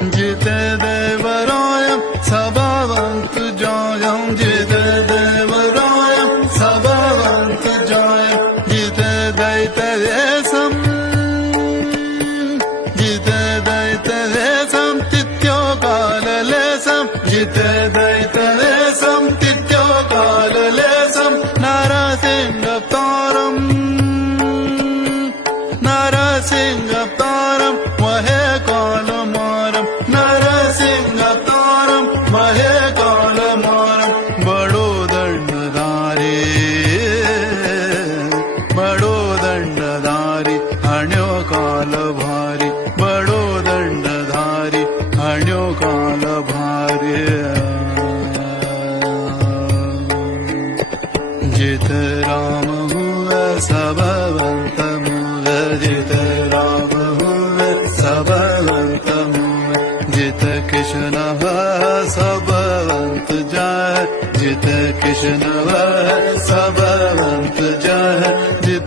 जिते देवरायं सभवन्तु जयं जिते देवरायं सभवन्तु जयं जिते दैतदेशं जिते दैतदेशं तिथ्योकाललेशं जिते दैतदेशं तिथ्योकाललेशं नरसिंहवतारं नरसिंहवतारं महे कालमारं नरसिंहवतारं महे कालमारं बड़ो दंडधारी हण्यो कालभारी बड़ो दंडधारी हण्यो कालभारी जित राम हुए सबवंत मुए जित राम हुए सबवंत मुए जित कृष्ण हुए सबवंत जाय जित कृष्ण हुए सबवंत जाय जित